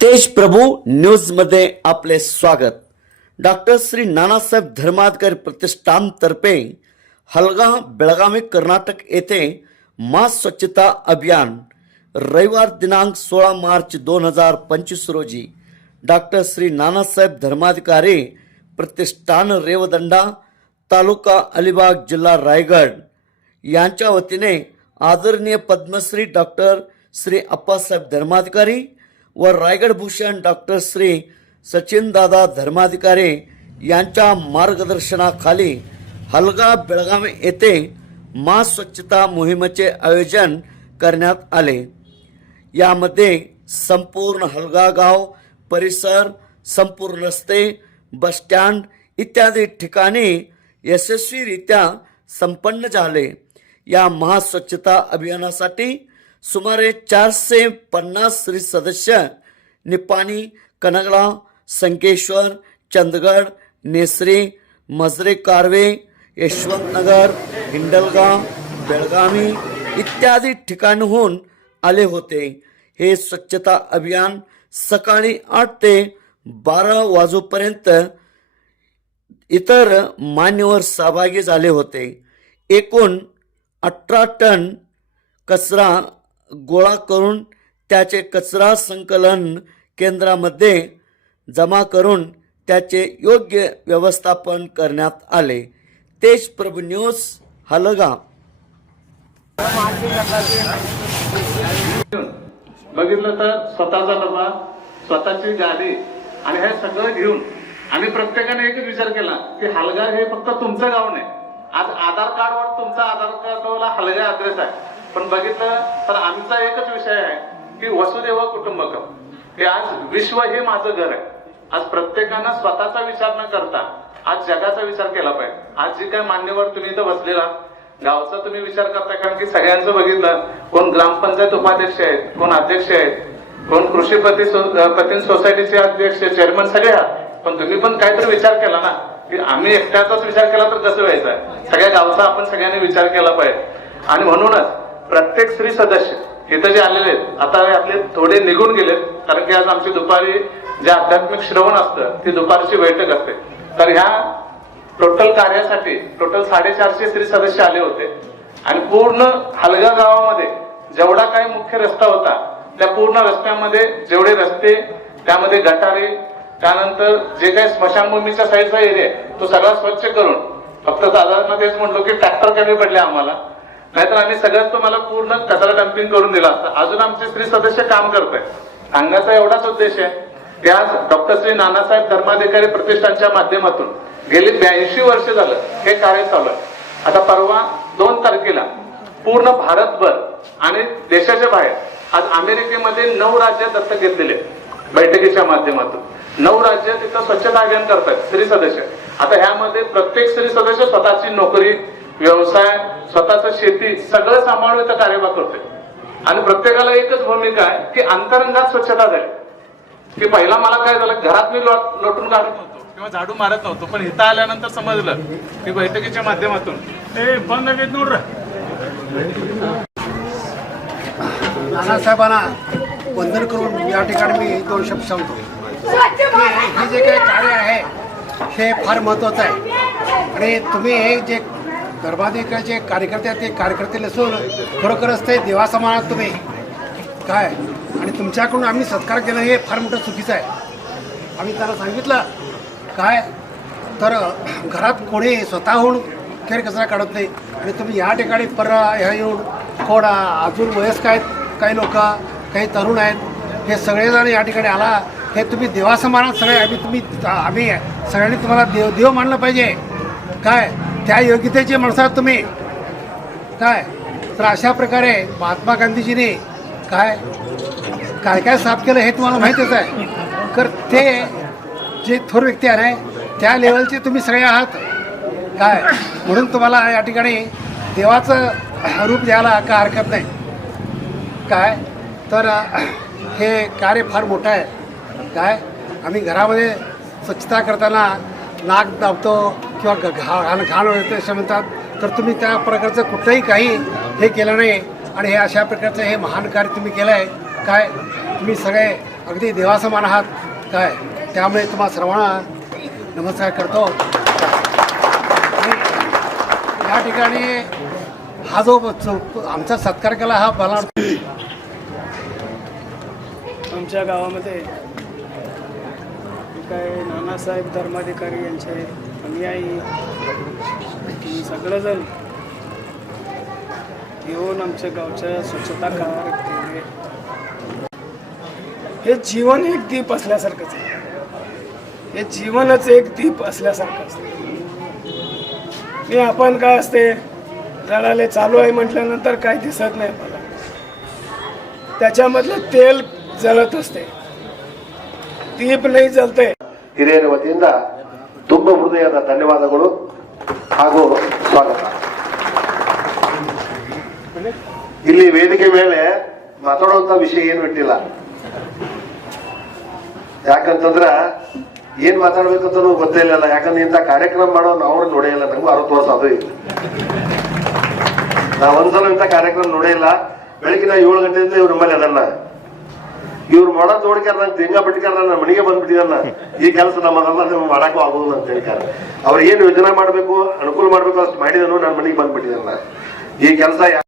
तेज प्रभू न्यूजमध्ये आपले स्वागत. डॉक्टर श्री नानासाहेब धर्माधिकारी प्रतिष्ठानतर्फे हलगा बेळगावी कर्नाटक येथे मास स्वच्छता अभियान रविवार दिनांक सोळा मार्च दोन हजार पंचवीस रोजी डॉक्टर श्री नानासाहेब धर्माधिकारी प्रतिष्ठान रेवदंडा तालुका अलिबाग जिल्हा रायगड यांच्या वतीने आदरणीय पद्मश्री डॉक्टर श्री अप्पासाहेब धर्माधिकारी व रायगड भूषण डॉक्टर श्री सचिनदादा धर्माधिकारी यांच्या मार्गदर्शनाखाली हलगा बेळगाव येथे मास स्वच्छता मोहिमेचे आयोजन करण्यात आले. यामध्ये संपूर्ण हलगा गाव परिसर संपूर्ण रस्ते बसस्टँड इत्यादी ठिकाणी यशस्वीरित्या संपन्न झाले. या महास्वच्छता अभियानासाठी सुमारे चारशे पन्नास श्री सदस्य निपाणी कनगला संकेश्वर चंदगड नेसरे मजरे कारवे यशवंतनगर हिंडलगाव बेळगावी इत्यादी ठिकाणहून आले होते. हे स्वच्छता अभियान सकाळी आठ ते बारा वाजूपर्यंत इतर मान्यवर सहभागी झाले होते. एकूण अठरा टन कचरा गोळा करून त्याचे कचरा संकलन केंद्रामध्ये जमा करून त्याचे योग्य व्यवस्थापन करण्यात आले. तेज प्रभू न्यूज हलगा बघितलं तर स्वतःचा डबा स्वतःची गाडी आणि हे सगळं घेऊन आणि प्रत्येकाने एकच विचार केला की हलगा हे फक्त तुमचं गाव नाही. आज आधार कार्डवर तुमचा आधार कार्ड हलगा ऍड्रेस आहे. पण बघितलं तर आमचा एकच विषय आहे की वसुदेव कुटुंबकम. हे आज विश्व हे माझं घर आहे. आज प्रत्येकानं स्वतःचा विचार न करता आज जगाचा विचार केला पाहिजे. आज जी काय मान्यवर तुम्ही इथं बसलेला गावचा तुम्ही विचार करताय कारण की सगळ्यांचं बघितलं कोण ग्रामपंचायत उपाध्यक्ष आहेत कोण अध्यक्ष आहेत कोण कृषी पती सोसायटीचे अध्यक्ष चेअरमन सगळे आहात पण तुम्ही पण काहीतरी विचार केला ना की आम्ही एकट्याचाच विचार केला तर कसं व्हायचं? सगळ्या गावचा आपण सगळ्यांनी विचार केला पाहिजे. आणि म्हणूनच प्रत्येक स्त्री सदस्य इथं जे आलेले आहेत आता हे आपले थोडे निघून गेलेत कारण की आज आमची दुपारी जे आध्यात्मिक श्रवण असतं ती दुपारची बैठक असते. तर ह्या टोटल कार्यासाठी टोटल साडेचारशे स्त्री सदस्य आले होते. आणि पूर्ण हलगा गावामध्ये जेवढा काही मुख्य रस्ता होता त्या पूर्ण रस्त्यामध्ये जेवढे रस्ते त्यामध्ये गटारे त्यानंतर जे काही स्मशानभूमीच्या साईडचा एरिया आहे तो सगळा स्वच्छ करून फक्त दादांना तेच म्हणलो की ट्रॅक्टर कमी पडले आम्हाला. नाहीतर आम्ही सगळ्यात तुम्हाला पूर्ण कचरा डम्पिंग करून दिला असता. अजून आमचे स्त्री सदस्य काम करत आहे सांगायचा एवढाच उद्देश आहे की आज डॉक्टर श्री नानासाहेब धर्माधिकारी प्रतिष्ठानच्या माध्यमातून गेली ब्याऐंशी वर्ष झालं. हे कार्य चालू आहे. आता परवा दोन तारखेला पूर्ण भारतभर आणि देशाच्या बाहेर आज अमेरिकेमध्ये नऊ राज्य दत्तक घेतलेले बैठकीच्या माध्यमातून. नऊ राज्य तिथं स्वच्छता अभियान करतात स्त्री सदस्य. आता ह्यामध्ये प्रत्येक स्त्री सदस्य स्वतःची नोकरी व्यवसाय स्वतःच शेती सगळं सांभाळून कार्यभाग करतोय. आणि प्रत्येकाला एकच भूमिका आहे की अंतरंगात स्वच्छता झाली की पहिला मला काय झालं घरात मी लोटून काढत नव्हतो किंवा झाडू मारत नव्हतो पण इथं आल्यानंतर समजलं की बैठकीच्या माध्यमातून. ते बंद घेत नोड नानासाहेबांना वंदन करून या ठिकाणी मी दोन शब्द सांगतो. हे जे काही कार्य आहे हे फार महत्वाचं आहे. आणि तुम्ही हे जे धर्माधिकाचे कार्यकर्ते आहेत ते कार्यकर्ते नसून खरोखरच ते देवासमानात तुम्ही. काय? आणि तुमच्याकडून आम्ही सत्कार केलं हे फार मोठं चुकीचं आहे. आम्ही त्याला सांगितलं काय? तर घरात कोणी स्वतःहून खेळ कचरा काढत नाही. आणि तुम्ही या ठिकाणी पर ह्या येऊन कोण अजून वयस्क आहेत काही लोक काही तरुण आहेत हे सगळेजण या ठिकाणी आला. हे तुम्ही देवासमानात सगळे आम्ही तुम्ही आम्ही सगळ्यांनी तुम्हाला देव देव मानलं पाहिजे. काय? त्या योग्यतेचे म्हणसात तुम्ही काय? तर अशा प्रकारे महात्मा गांधीजीने काय काय काय साफ केलं हे तुम्हाला माहितीच आहे. तर ते जे थोर व्यक्ती आहे त्या लेवलचे तुम्ही सगळे आहात. काय? म्हणून तुम्हाला या ठिकाणी देवाचं रूप द्यायला काय हरकत नाही. काय? तर हे कार्य फार मोठं आहे. काय? आम्ही घरामध्ये स्वच्छता करताना नाक दाबतो किंवा घा घाण घाण होते असे म्हणतात. तर तुम्ही त्या प्रकारचं कुठलंही काही हे केलं नाही. आणि हे अशा प्रकारचं हे महान कार्य तुम्ही केलं आहे काय? तुम्ही सगळे अगदी देवासमान आहात. काय? त्यामुळे तुम्हाला सर्वांना नमस्कार करतो. या ठिकाणी हा जो आमचा सत्कार केला हा मला आमच्या गावामध्ये काय नानासाहेब धर्माधिकारी यांचे अनुयायी की सगळेजण येऊन आमच्या गावच्या स्वच्छता कार्य केले हे जीवन एक दीप असल्यासारखंच आहे. हे जीवनच एक दीप असल्यासारखं असतं हे आपण काय असते जळाले चालू आहे म्हटल्यानंतर काय दिसत नाही मला. त्याच्यामधलं तेल जळत असते. दीप नाही जलते ಹಿರಿಯರ ವತಿಯಿಂದ ತುಂಬ ಹೃದಯದ ಧನ್ಯವಾದಗಳು ಹಾಗೂ ಸ್ವಾಗತ. ಇಲ್ಲಿ ವೇದಿಕೆ ಮೇಲೆ ಮಾತಾಡುವಂತ ವಿಷಯ ಏನು ಇಟ್ಟಿಲ್ಲ. ಯಾಕಂತಂದ್ರ ಏನ್ ಮಾತಾಡ್ಬೇಕಂತ ಗೊತ್ತೇ ಇಲ್ಲ ಯಾಕಂದ್ರೆ ಇಂಥ ಕಾರ್ಯಕ್ರಮ ಮಾಡೋ ನಾವು ನೋಡೇ ಇಲ್ಲ. ನಂಗೂ ಅರವತ್ತು ವರ್ಷ ಅದು ಇಲ್ಲ ನಾ ಒಂದ್ಸಲ ಇಂಥ ಕಾರ್ಯಕ್ರಮ ನೋಡೇ ಇಲ್ಲ. ಬೆಳಗಿನ ಏಳು ಗಂಟೆಯಿಂದ ಇವ್ರ ಮೇಲೆ ಅದನ್ನ ಇವ್ರು ಮಾಡೋದ್ ನೋಡಿಕಾರ ನಂಗೆ ತಿಂಗ ಬಿಟ್ಕಾರ ನನ್ನ ಮನೆಗೆ ಬಂದ್ಬಿಟ್ಟಿದಲ್ಲ ಈ ಕೆಲಸ ನಮ್ಮ ನಿಮ್ಗೆ ಮಾಡಕ್ಕೂ ಆಗೋದು ಅಂತ ಹೇಳ್ಕಾರ ಅವ್ರು ಏನು ಯೋಜನೆ ಮಾಡಬೇಕು, ಅನುಕೂಲ ಮಾಡಬೇಕು ಅಷ್ಟು ಮಾಡಿದನು ನನ್ನ ಮನೆಗೆ ಬಂದ್ಬಿಟ್ಟಿದಲ್ಲ ಈ ಕೆಲಸ ಯಾ